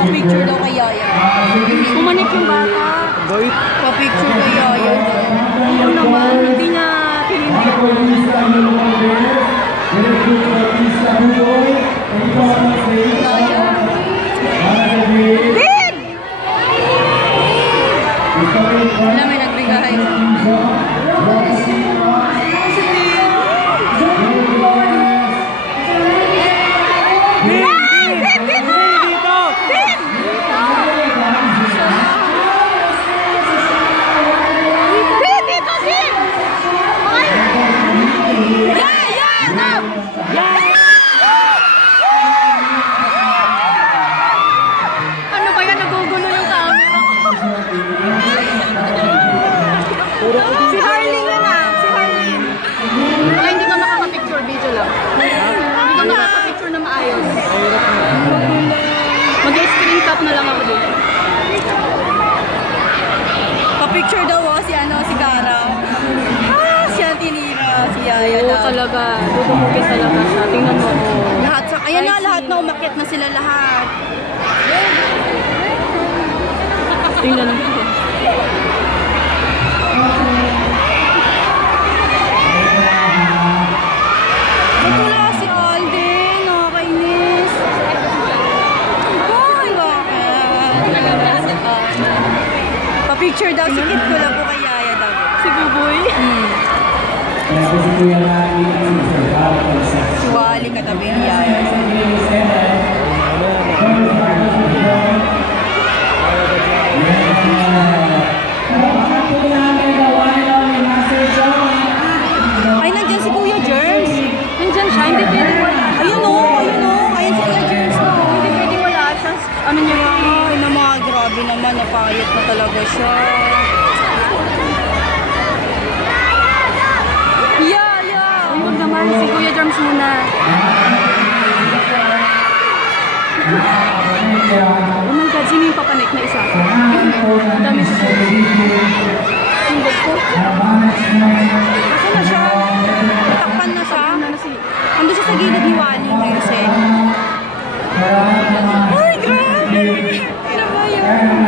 Pa-picture daw kay Yaya. Kumanik yung bata. Pa-picture kay Yaya. Ano naman, hindi niya pinili. Yaya. Din! Wala, may nagbigay. Si Harleen na na. Si Harleen. Wala, hindi ka makaka-picture. Video lang. Hindi ka makaka-picture na maayos. Mag-screen cap na lang ako dito. Pa-picture daw si si Cara. Si Antinira, si Yaya. Oo talaga. Dudumugin talaga siya. Tingnan mo. Lahat sa, ayan na, lahat na umakyat na sila lahat. Tingnan mo. Wala si Alden, nakakainis. Ay, bakit? Pa-picture daw, sikit ko lang po kay Yaya daw. Si Buboy? Si Wally katabi ni Yaya. Ay, nandyan si Kuya Germs. Nandyan siya, hindi pwede wala. Ayun o, ayan si Kuya Germs o. Hindi pwede wala siya. Ano niya yung... Ay, na mga grabe naman, napayat na talaga siya. Yeah. Huwag naman, si Kuya Germs muna. Oh my God, sino yung papanik na isa? Ang dami siya. Hindi ko. Kasi na siya. Natakpan na siya. Ando siya sa gilid ni Wally. Ayusin. Ay, grabe! Kira ba yun?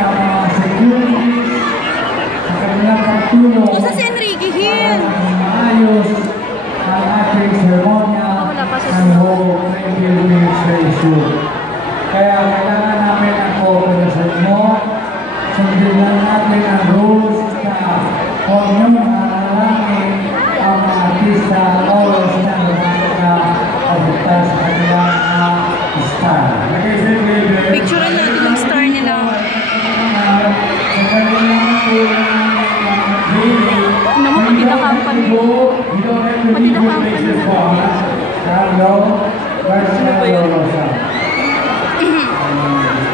Masa si Enrique Hill? Wala pa siya. Kaya kailangan namin ang cooperation mo. Sundin lang natin ang rules na huwag nyo malalangin ang mga artista always na nagkakabukta sa kanilang star. Picturean natin ang star nila. Ano mo, pati na company. Pati na company na. Ano ba yun?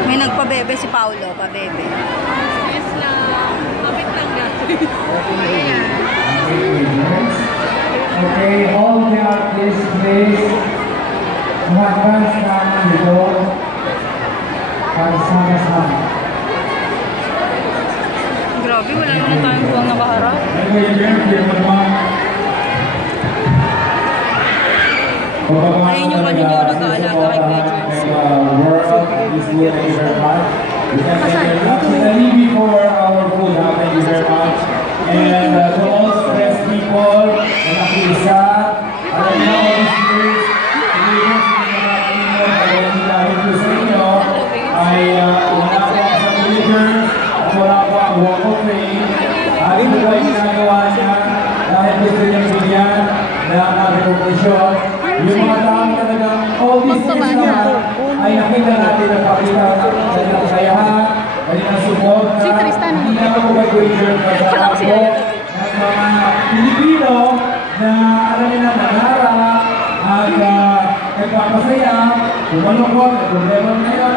May nagpabebe si Paulo, pabebe. Yes lang. Kapit lang guys. Okay, all the artists, please. Umatras namin dito. Para sama-sama. Grabe, wala naman tayong buwang nakaharap. Ayun yung kanina yung nag-aalaga kay Kuya Germs. For our food, thank you very much. And to all stressed people, nakakisa, alam niyo, dahil po sa inyo, ay wala po ang sa Germs at wala po ang Walk of Fame. At ito po ay ginagawa niya dahil gusto niya bigyan ng recognition. Yung mga taong talagang all these years naman ay nakita natin na pakita ng kanilang kayahan, kanilang support na hindi na ako mag-wager kasama po ng mga Pilipino na alam nila mangarap at nagpapasaya, kumalungkot, problema ngayon,